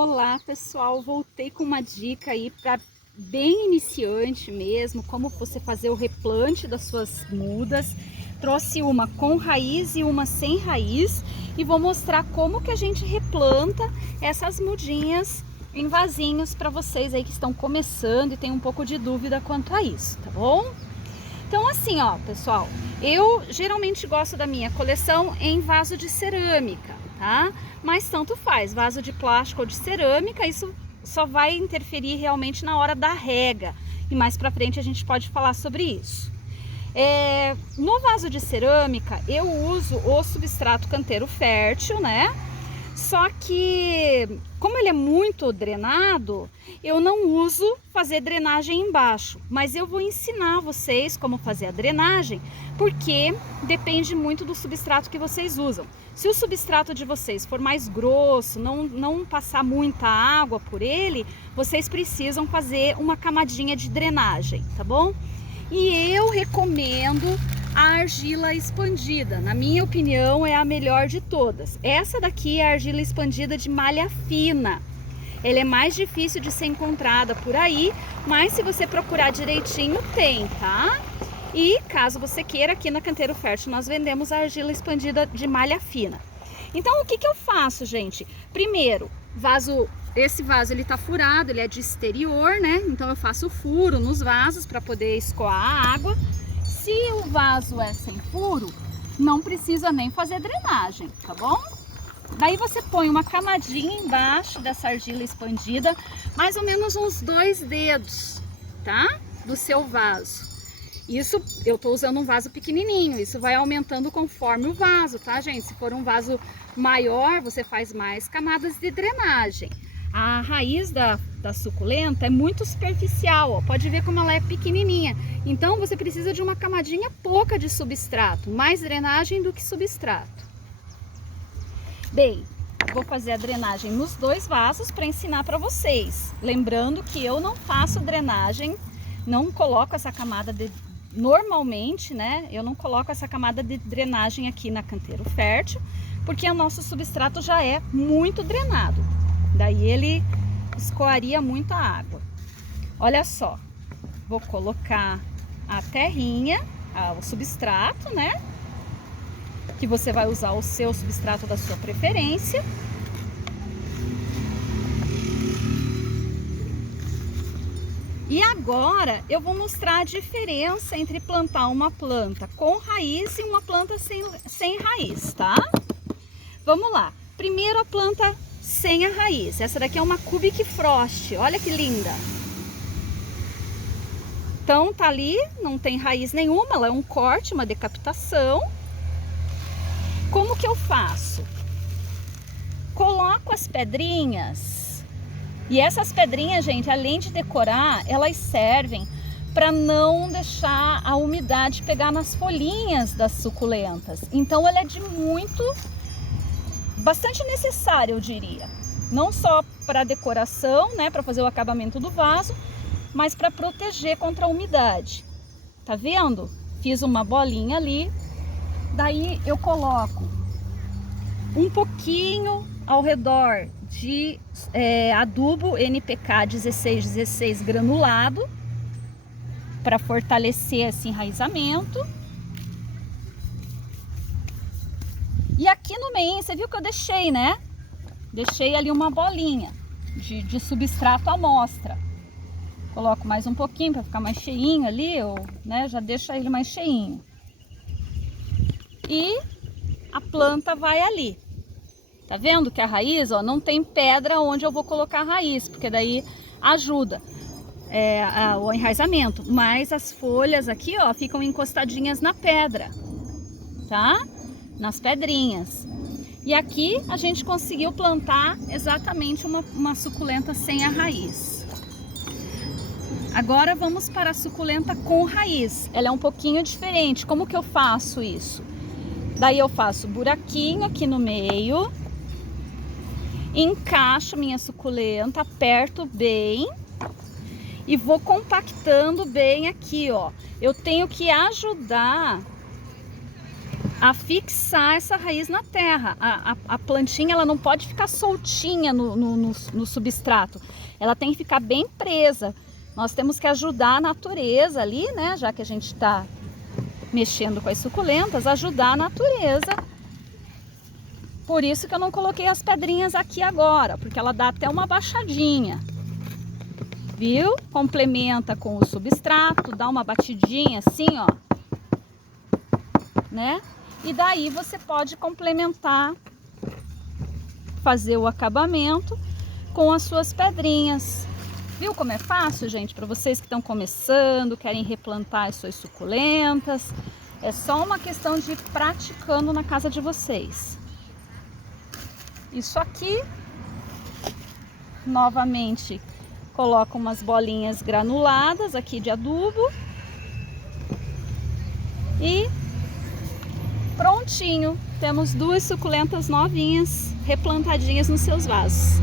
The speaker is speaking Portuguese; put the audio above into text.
Olá pessoal, voltei com uma dica aí para bem iniciante mesmo, como você fazer o replante das suas mudas. Trouxe uma com raiz e uma sem raiz e vou mostrar como que a gente replanta essas mudinhas em vasinhos para vocês aí que estão começando e tem um pouco de dúvida quanto a isso, tá bom? Então assim, ó, pessoal, eu geralmente gosto da minha coleção em vaso de cerâmica, tá? Mas tanto faz, vaso de plástico ou de cerâmica, isso só vai interferir realmente na hora da rega. E mais pra frente a gente pode falar sobre isso. No vaso de cerâmica eu uso o substrato canteiro fértil, né? Só que, como ele é muito drenado, eu não uso fazer drenagem embaixo, mas eu vou ensinar vocês como fazer a drenagem, porque depende muito do substrato que vocês usam. Se o substrato de vocês for mais grosso, não passar muita água por ele, vocês precisam fazer uma camadinha de drenagem, tá bom? E eu recomendo a argila expandida. Na minha opinião, é a melhor de todas. Essa daqui é a argila expandida de malha fina. Ela é mais difícil de ser encontrada por aí, mas se você procurar direitinho, tem, tá? E caso você queira, aqui na Canteiro Fértil nós vendemos a argila expandida de malha fina. Então, o que eu faço, gente? Primeiro, esse vaso ele tá furado, ele é de exterior, né? Então eu faço furo nos vasos para poder escoar a água. Se o vaso é sem furo, não precisa nem fazer drenagem, tá bom? Daí você põe uma camadinha embaixo dessa argila expandida, mais ou menos uns 2 dedos, tá? Do seu vaso. Isso, eu tô usando um vaso pequenininho, isso vai aumentando conforme o vaso, tá, gente? Se for um vaso maior, você faz mais camadas de drenagem. A raiz da suculenta é muito superficial, ó. Pode ver como ela é pequenininha. Então você precisa de uma camadinha pouca de substrato, mais drenagem do que substrato. Bem, vou fazer a drenagem nos 2 vasos para ensinar para vocês. Lembrando que eu não faço drenagem, não coloco essa camada normalmente, né? Eu não coloco essa camada de drenagem aqui na Canteiro Fértil, porque o nosso substrato já é muito drenado. Daí ele escoaria muita água. Olha só, vou colocar a terrinha, o substrato, né? Que você vai usar o seu substrato da sua preferência. E agora eu vou mostrar a diferença entre plantar uma planta com raiz e uma planta sem raiz, tá? Vamos lá. Primeiro a planta sem a raiz. Essa daqui é uma Cubic Frost. Olha que linda. Então tá ali, não tem raiz nenhuma, ela é um corte, uma decapitação. Como que eu faço? Coloco as pedrinhas. E essas pedrinhas, gente, além de decorar, elas servem para não deixar a umidade pegar nas folhinhas das suculentas. Então ela é bastante necessária, eu diria. Não só para decoração, né, para fazer o acabamento do vaso, mas para proteger contra a umidade. Tá vendo? Fiz uma bolinha ali. Daí eu coloco um pouquinho ao redor de adubo NPK 1616 granulado para fortalecer esse enraizamento. E aqui no meio, você viu que eu deixei, né? Deixei ali uma bolinha de substrato à amostra. Coloco mais um pouquinho para ficar mais cheinho ali, né? Já deixa ele mais cheinho. E a planta vai ali. Tá vendo que a raiz, ó, não tem pedra onde eu vou colocar a raiz, porque daí ajuda o enraizamento. Mas as folhas aqui, ó, ficam encostadinhas na pedra, tá? Nas pedrinhas. E aqui a gente conseguiu plantar exatamente uma suculenta sem a raiz. Agora vamos para a suculenta com raiz. Ela é um pouquinho diferente. Como que eu faço isso? Daí eu faço buraquinho aqui no meio, encaixo minha suculenta, aperto bem e vou compactando bem aqui, ó. Eu tenho que ajudar a fixar essa raiz na terra. A plantinha ela não pode ficar soltinha no substrato, ela tem que ficar bem presa. Nós temos que ajudar a natureza ali, né? Já que a gente está mexendo com as suculentas, ajudar a natureza. Por isso que eu não coloquei as pedrinhas aqui agora, porque ela dá até uma baixadinha. Viu? Complementa com o substrato, dá uma batidinha assim, ó. Né? E daí você pode complementar, fazer o acabamento com as suas pedrinhas. Viu como é fácil, gente? Para vocês que estão começando, querem replantar as suas suculentas. É só uma questão de ir praticando na casa de vocês. Isso aqui, novamente, coloco umas bolinhas granuladas aqui de adubo. E prontinho, temos 2 suculentas novinhas replantadinhas nos seus vasos.